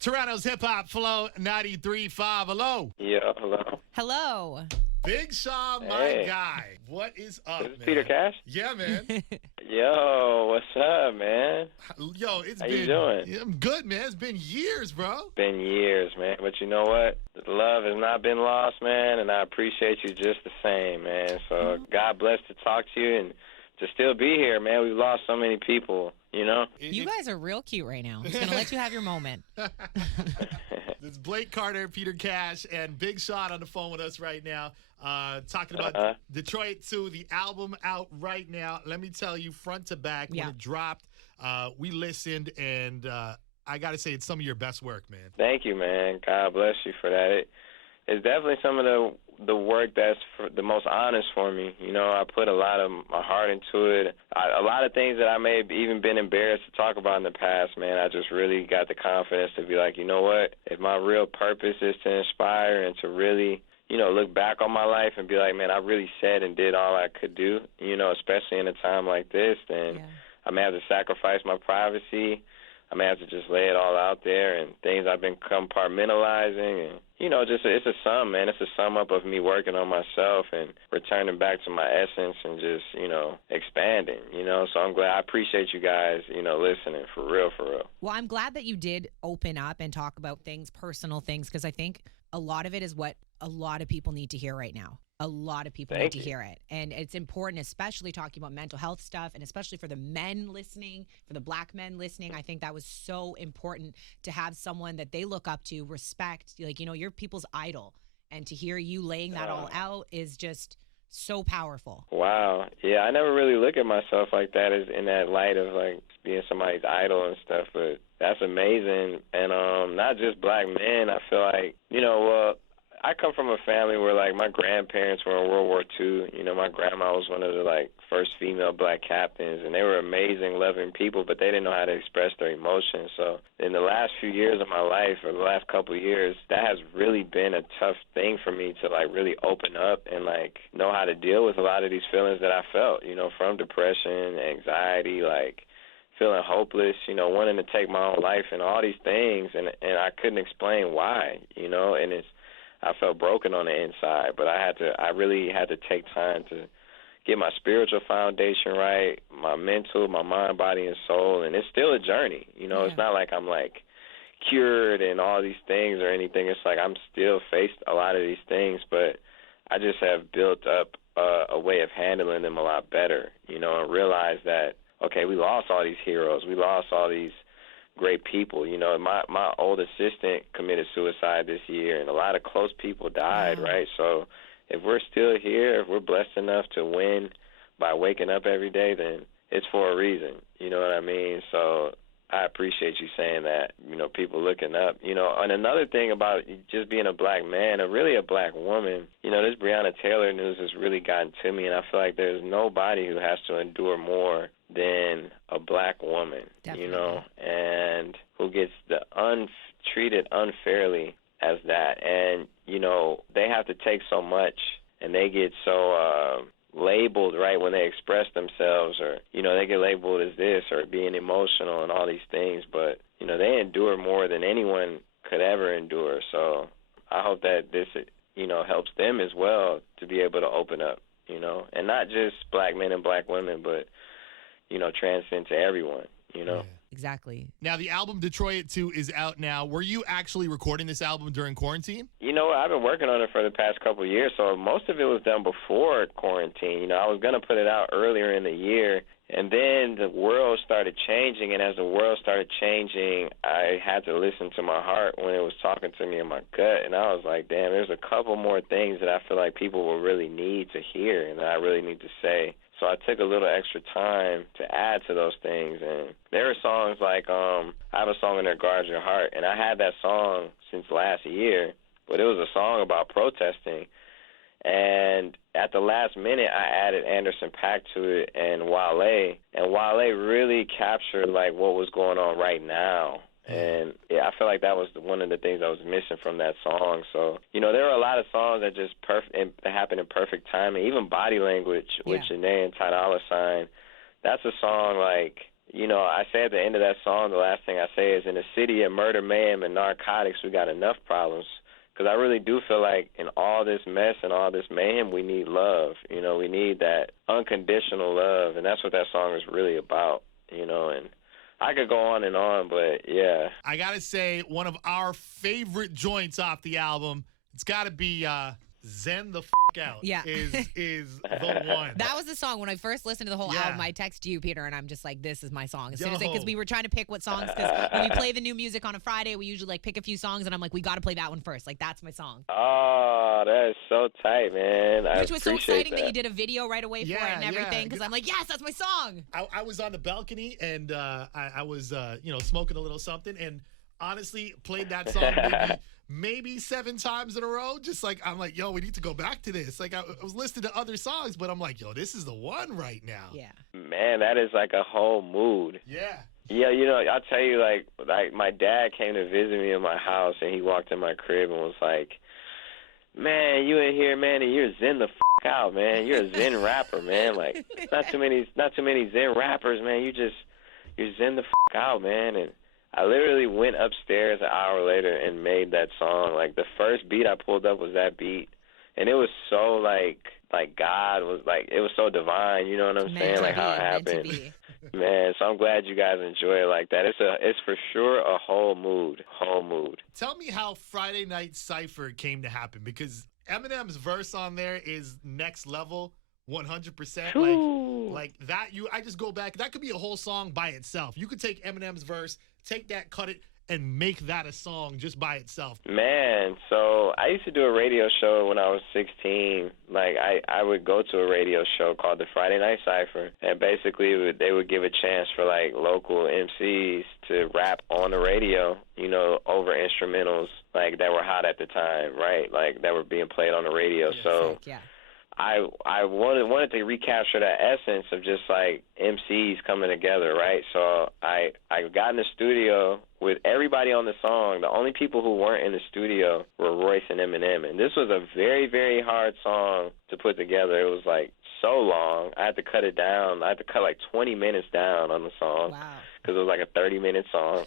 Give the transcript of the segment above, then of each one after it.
Toronto's Hip Hop Flow 93.5. Hello. Yeah, hello. Hello. Big Sean, my Hey. guy. What is up, This is man? Peter Kash? Yeah, man. Yo, what's up, man? Yo, it's How been. you doing? Yeah, I'm good, man. It's been years, bro. Been years, man. But you know what? The love has not been lost, man, and I appreciate you just the same, man. So God bless to talk to you and to still be here, man. We've lost so many people, you know? You guys are real cute right now. I'm just going to let you have your moment. It's Blake Carter, Peter Kash, and Big Sean on the phone with us right now, talking about Detroit 2, the album out right now. Let me tell you, front to back, when it dropped, we listened, and I got to say, it's some of your best work, man. Thank you, man. God bless you for that. It's definitely some of the work that's the most honest for me. You know, I put a lot of my heart into it. A lot of things that I may have even been embarrassed to talk about in the past, man, I just really got the confidence to be like, you know what, if my real purpose is to inspire and to really, you know, look back on my life and be like, man, I really said and did all I could do, you know, especially in a time like this, then I may have to sacrifice my privacy. I may have to just lay it all out there and things I've been compartmentalizing and, you know, just it's a sum, man. It's a sum up of me working on myself and returning back to my essence and just, you know, expanding, you know. So I'm glad. I appreciate you guys, you know, listening for real, for real. Well, I'm glad that you did open up and talk about things, personal things, because I think a lot of it is what a lot of people need to hear right now. A lot of people need to hear it. And it's important, especially talking about mental health stuff, and especially for the men listening, for the black men listening. I think that was so important to have someone that they look up to, respect, like, you know, you're people's idol. And to hear you laying that all out is just so powerful. Wow. Yeah, I never really look at myself like that, as in that light of, like, being somebody's idol and stuff, but that's amazing. And not just black men, I feel like, you know, I come from a family where, like, my grandparents were in World War II. You know, my grandma was one of the, like, first female black captains, and they were amazing, loving people, but they didn't know how to express their emotions. So in the last few years of my life, or the last couple of years, that has really been a tough thing for me to, like, really open up and, like, know how to deal with a lot of these feelings that I felt, you know, from depression, anxiety, like, feeling hopeless, you know, wanting to take my own life and all these things, and I couldn't explain why, you know, and I felt broken on the inside, but I really had to take time to get my spiritual foundation right, my mental, my mind, body, and soul, and it's still a journey. You know, It's not like I'm, like, cured and all these things or anything. It's like I'm still faced a lot of these things, but I just have built up a way of handling them a lot better, you know, and realized that, okay, we lost all these heroes. We lost all these great people. You know, my old assistant committed suicide this year, and a lot of close people died, right? So if we're still here, if we're blessed enough to win by waking up every day, then it's for a reason. You know what I mean? So I appreciate you saying that, you know, people looking up. You know, and another thing about just being a black man, or really a black woman, you know, this Breonna Taylor news has really gotten to me, and I feel like there's nobody who has to endure more than a black woman, you know, and who gets treated unfairly as that. And, you know, they have to take so much, and they get so labeled, right, when they express themselves, or, you know, they get labeled as this or being emotional and all these things, but, you know, they endure more than anyone could ever endure. So I hope that this, you know, helps them as well to be able to open up, you know, and not just black men and black women, but, you know, transcend to everyone, you know. Exactly. Now, the album Detroit 2 is out now. Were you actually recording this album during quarantine? You know, I've been working on it for the past couple of years, so most of it was done before quarantine. You know, I was going to put it out earlier in the year, and then the world started changing, and as the world started changing, I had to listen to my heart when it was talking to me in my gut, and I was like, damn, there's a couple more things that I feel like people will really need to hear and that I really need to say. So I took a little extra time to add to those things. And there are songs like, I have a song in there, Guard Your Heart, and I had that song since last year, but it was a song about protesting. And at the last minute, I added Anderson .Paak to it and Wale really captured, like, what was going on right now. And yeah, I feel like that was one of the things I was missing from that song. So, you know, there are a lot of songs that just happen in perfect timing. Even Body Language with Janae and Ty Dolla $ign. That's a song, like, I say at the end of that song, the last thing I say is, in a city of murder, mayhem, and narcotics, we got enough problems. Because I really do feel like in all this mess and all this mayhem, we need love. We need that unconditional love, and that's what that song is really about, and I could go on, but yeah. I got to say, one of our favorite joints off the album, it's got to be Zen the Out. Yeah. is the one. That was the song. When I first listened to the whole album, I texted you, Peter, and I'm just like, this is my song. As soon as because we were trying to pick what songs, because when we play the new music on a Friday, we usually pick a few songs, and I'm like, we got to play that one first. Like, that's my song. Oh, that is so tight, man. Which was so exciting that you did a video right away for it and everything, because I'm like, yes, that's my song. I was on the balcony, and I was smoking a little something, and honestly played that song maybe 7 times in a row. Just like, I'm like, yo, we need to go back to this. Like, I was listening to other songs, but I'm like, yo, this is the one right now. Yeah. Man, that is like a whole mood. Yeah. Yeah, I'll tell you, like my dad came to visit me in my house, and he walked in my crib and was like, man, you in here, man, and you're zen the out, man. You're a zen rapper, man. Like, not too many zen rappers, man. You're zen the out, man. And I literally went upstairs an hour later and made that song. Like, the first beat I pulled up was that beat, and it was so like God was like, it was so divine. You know what I'm saying? Like how it happened. Man, so I'm glad you guys enjoy it like that. It's for sure a whole mood. Tell me how Friday Night Cypher came to happen, because Eminem's verse on there is next level. 100%. Like that, I just go back. That could be a whole song by itself. You could take Eminem's verse, take that, cut it, and make that a song just by itself. Man, so I used to do a radio show when I was 16. Like, I would go to a radio show called the Friday Night Cypher, and basically they would give a chance for, like, local MCs to rap on the radio, over instrumentals, like, that were hot at the time, right? Like, that were being played on the radio. Yeah, so sick, yeah. I wanted to recapture that essence of just like MCs coming together, right? So I got in the studio with everybody on the song. The only people who weren't in the studio were Royce and Eminem, and this was a very, very hard song to put together. It was like so long. I had to cut it down. I had to cut like 20 minutes down on the song. Wow. Because it was like a 30-minute song.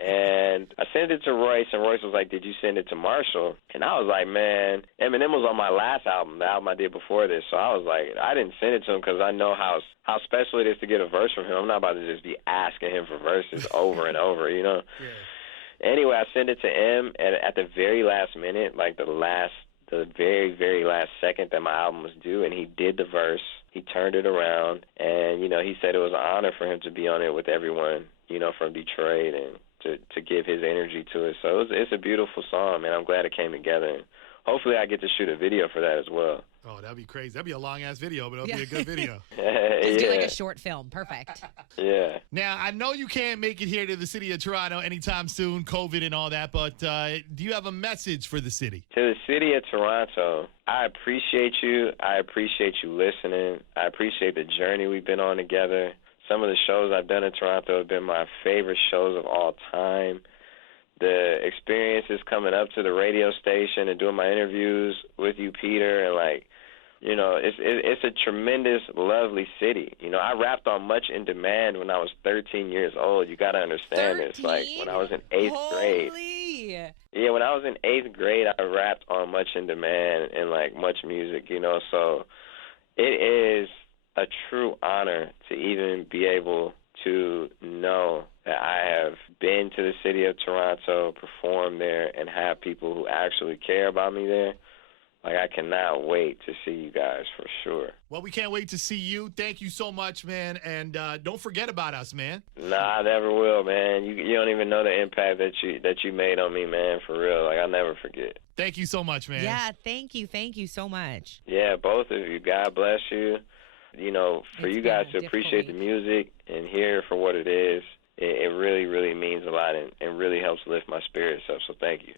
And I sent it to Royce, and Royce was like, did you send it to Marshall? And I was like, man, Eminem was on my last album, the album I did before this. So I was like, I didn't send it to him because I know how special it is to get a verse from him. I'm not about to just be asking him for verses over and over, Yeah. Anyway, I sent it to him, and at the very last minute, like the very, very last second that my album was due, and he did the verse. He turned it around, and, he said it was an honor for him to be on it with everyone, from Detroit, and to give his energy to it. So it's a beautiful song, man. I'm glad it came together. And hopefully I get to shoot a video for that as well. Oh, that'd be crazy. That'd be a long-ass video, but it'll be a good video. Just do like a short film. Perfect. Yeah. Now, I know you can't make it here to the city of Toronto anytime soon, COVID and all that, but do you have a message for the city? To the city of Toronto, I appreciate you. I appreciate you listening. I appreciate the journey we've been on together. Some of the shows I've done in Toronto have been my favorite shows of all time. The experiences coming up to the radio station and doing my interviews with you, Peter, and it's a tremendous, lovely city. I rapped on Much in Demand when I was 13 years old. You got to understand 13? this. Like, when I was in 8th grade. Yeah, when I was in 8th grade, I rapped on Much in Demand and, like, Much Music, So it is a true honor to even be able to know that I have been to the city of Toronto, performed there, and have people who actually care about me there. Like, I cannot wait to see you guys for sure. Well, we can't wait to see you. Thank you so much, man. And don't forget about us, man. Nah, I never will, man. You don't even know the impact that you made on me, man, for real. Like, I'll never forget. Thank you so much, man. Yeah, thank you. Thank you so much. Yeah, both of you. God bless you. For you guys to appreciate the music and hear it for what it is, it really, really means a lot and really helps lift my spirits up. So thank you.